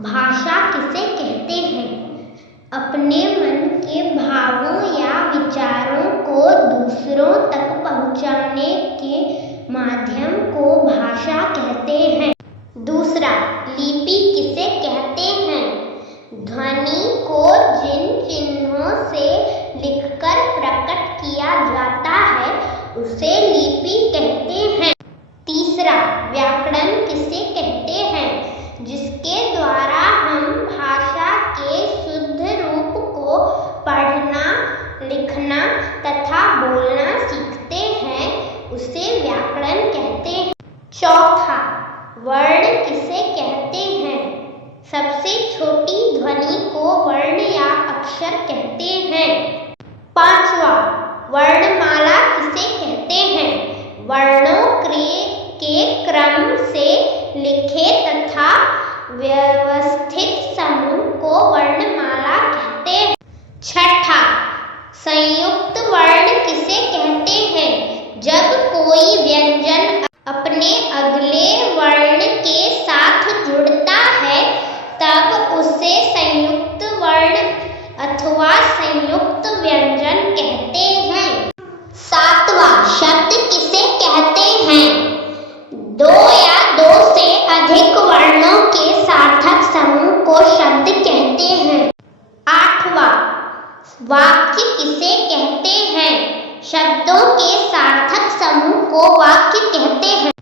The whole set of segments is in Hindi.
भाषा किसे कहते हैं? अपने मन के भावों या विचारों को दूसरों तक पहुंचाने के माध्यम को भाषा कहते हैं। दूसरा, लिपि किसे कहते हैं? ध्वनि को जिन चिन्हों से लिखकर प्रकट किया जाता है उसे लिपि कहते हैं। तीसरा, व्याकरण किसे कहते हैं? जिसके द्वारा हम भाषा के शुद्ध रूप को पढ़ना, लिखना तथा बोलना सीखते हैं उसे व्याकरण कहते हैं। चौथा, वर्ण किसे कहते हैं? सबसे छोटी ध्वनि को वर्ण या अक्षर कहते हैं। पांचवा, वर्णमाला किसे कहते हैं? वर्णों के क्रम से लिखे तथा व्यवस्थित समूह को वर्णमाला कहते हैं। छठा, संयुक्त वर्ण किसे कहते हैं? जब कोई व्यंजन अपने अगले वर्ण के साथ जुड़ता है तब उसे संयुक्त वर्ण अथवा संयुक्त व्यंजन कहते हैं। सातवां, शब्द किसे कहते हैं? दो या दो से अधिक वर्णों के सार्थक समूह को शब्द कहते हैं। आठवां, वाक्य किसे कहते हैं? शब्दों के सार्थक समूह को वाक्य कहते हैं।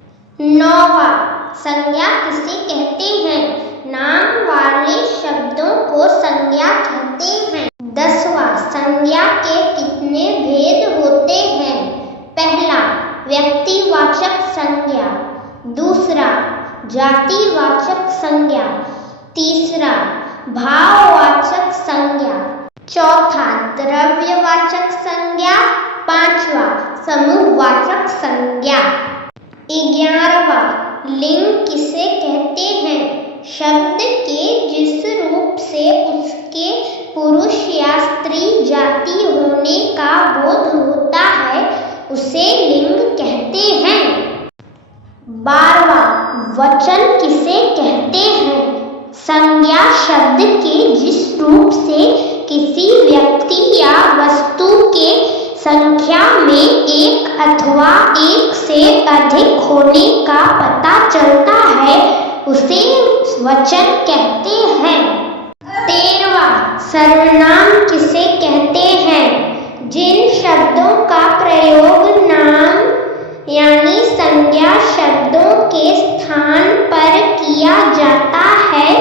नौवां, संज्ञा किसे कहते हैं? नाम वाले शब्दों को संज्ञा कहते हैं। 10वां, संज्ञा के कितने भेद होते हैं? पहला, व्यक्तिवाचक संज्ञा। दूसरा, जातिवाचक संज्ञा। तीसरा, भाववाचक संज्ञा। चौथा, द्रव्यवाचक संज्ञा। पांचवा, समूहवाचक संज्ञा। 11वां, लिंग किसे कहते हैं? शब्द के जिस रूप से उसके पुरुष या स्त्री जाति होने का बोध होता है उसे लिंग कहते हैं। 12वां, वचन किसे कहते हैं? संज्ञा शब्द के जिस रूप से किसी व्यक्ति या वस्तु के संख्या में एक अथवा एक से अधिक होने का पता चलता है उसे वचन कहते हैं। 13वां, सर्वनाम किसे कहते हैं? जिन शब्दों का प्रयोग नाम यानी संज्ञा शब्दों के स्थान पर किया जाता है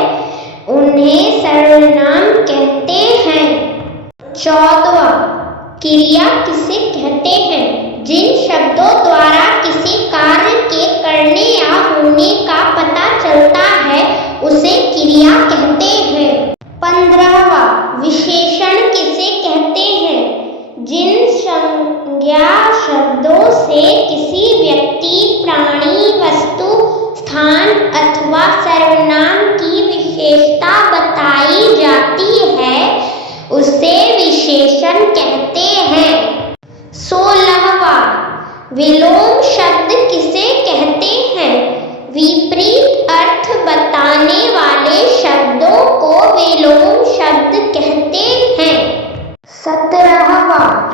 उन्हें सर्वनाम कहते हैं। 14वां, क्रिया किसे कहते हैं? जिन शब्दों द्वारा किसी कार्य के करने या होने का पता चलता है उसे क्रिया कहते हैं। 15वां, विशेषण किसे कहते हैं? जिन संज्ञा शब्दों से किसी व्यक्ति, प्राणी, वस्तु, स्थान अथवा सर्वनाम की विशेषता बताई जाती है उसे विशेषण कहते हैं। 16वां, विलोम शब्द किसे कहते हैं? विपरीत अर्थ बताने वाले शब्दों को विलोम शब्द कहते हैं। 17वां,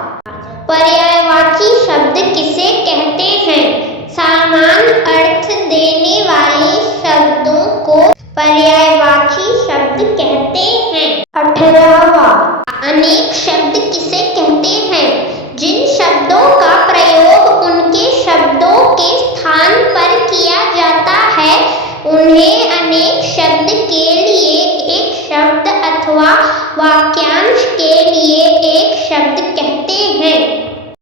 पर्यायवाची शब्द किसे कहते हैं? समान अर्थ देने वाले शब्दों को पर्यायवाची शब्द कहते हैं। 18वां, अनेक शब्द